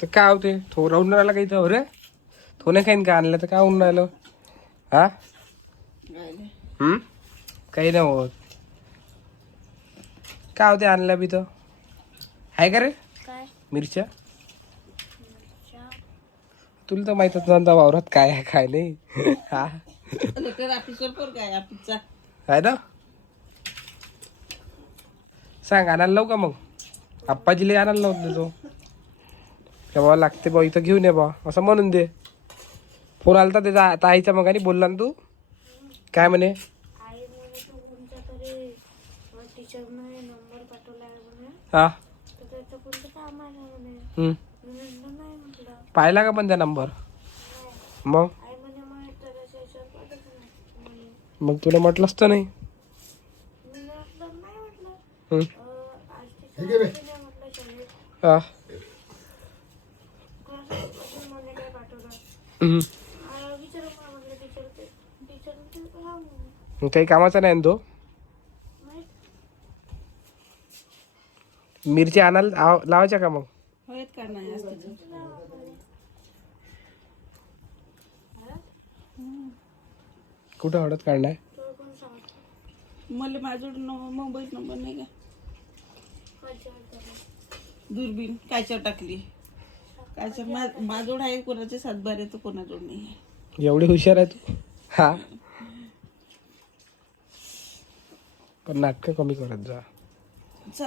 तर काय होते थो राहून राहिला काही तर रे तो नाही खाईन का आणलं तर काय होऊन राहिलं हा काही नाही होत काय होते आणलं बी तर आहे का रे काय मिरच्या तुला तर माहितच नव्हता वावरात काय आहे काय नाही हा आहे ना सांग आणायला लावू का मग आप्पाजीला आणायला लावून देतो का बाबा लागते बा इथं घेऊन ये बा असं म्हणून दे फोन आलता त्याचा ताईच्या मग आणि बोलला ना तू काय म्हणे आई म्हणे तू कोणत्या तरी टीचरने नंबर पाठवलाय म्हणे हा तर त्याचं कोणतं काम आहे म्हणे हम्म. मी म्हटलं नाही म्हटलं पाहिला का पण त्या नंबर नाही मग आई म्हणे मग त्याच्या याच्यावर पाठवत नाही म्हणे मग तुला म्हटलंच तर नाही मी म्हटलं नाही म्हटलं हम्म. आज टीचर नाही म्हटलं शाळेत हा. क्लासेस म्हणे काय पाठवलं हम्म. विचारू का म्हटलं टीचर हा मग काही कामाचा नाही ना तो माहित मिरची आणायला लावायच्या का मग कुठं हळद काढणार तो कोण सांगतो मला माझ्याकडे मोबाईल नंबर नाही का माझ्यावर दुर्बीण कायच्यावर टाकली कायच्या माझोड आहे कोणाचे सातबारे तर कोणाजोड नाही आहे एवढी हुशार आहे तू हा पण नाटकं कमी करत जा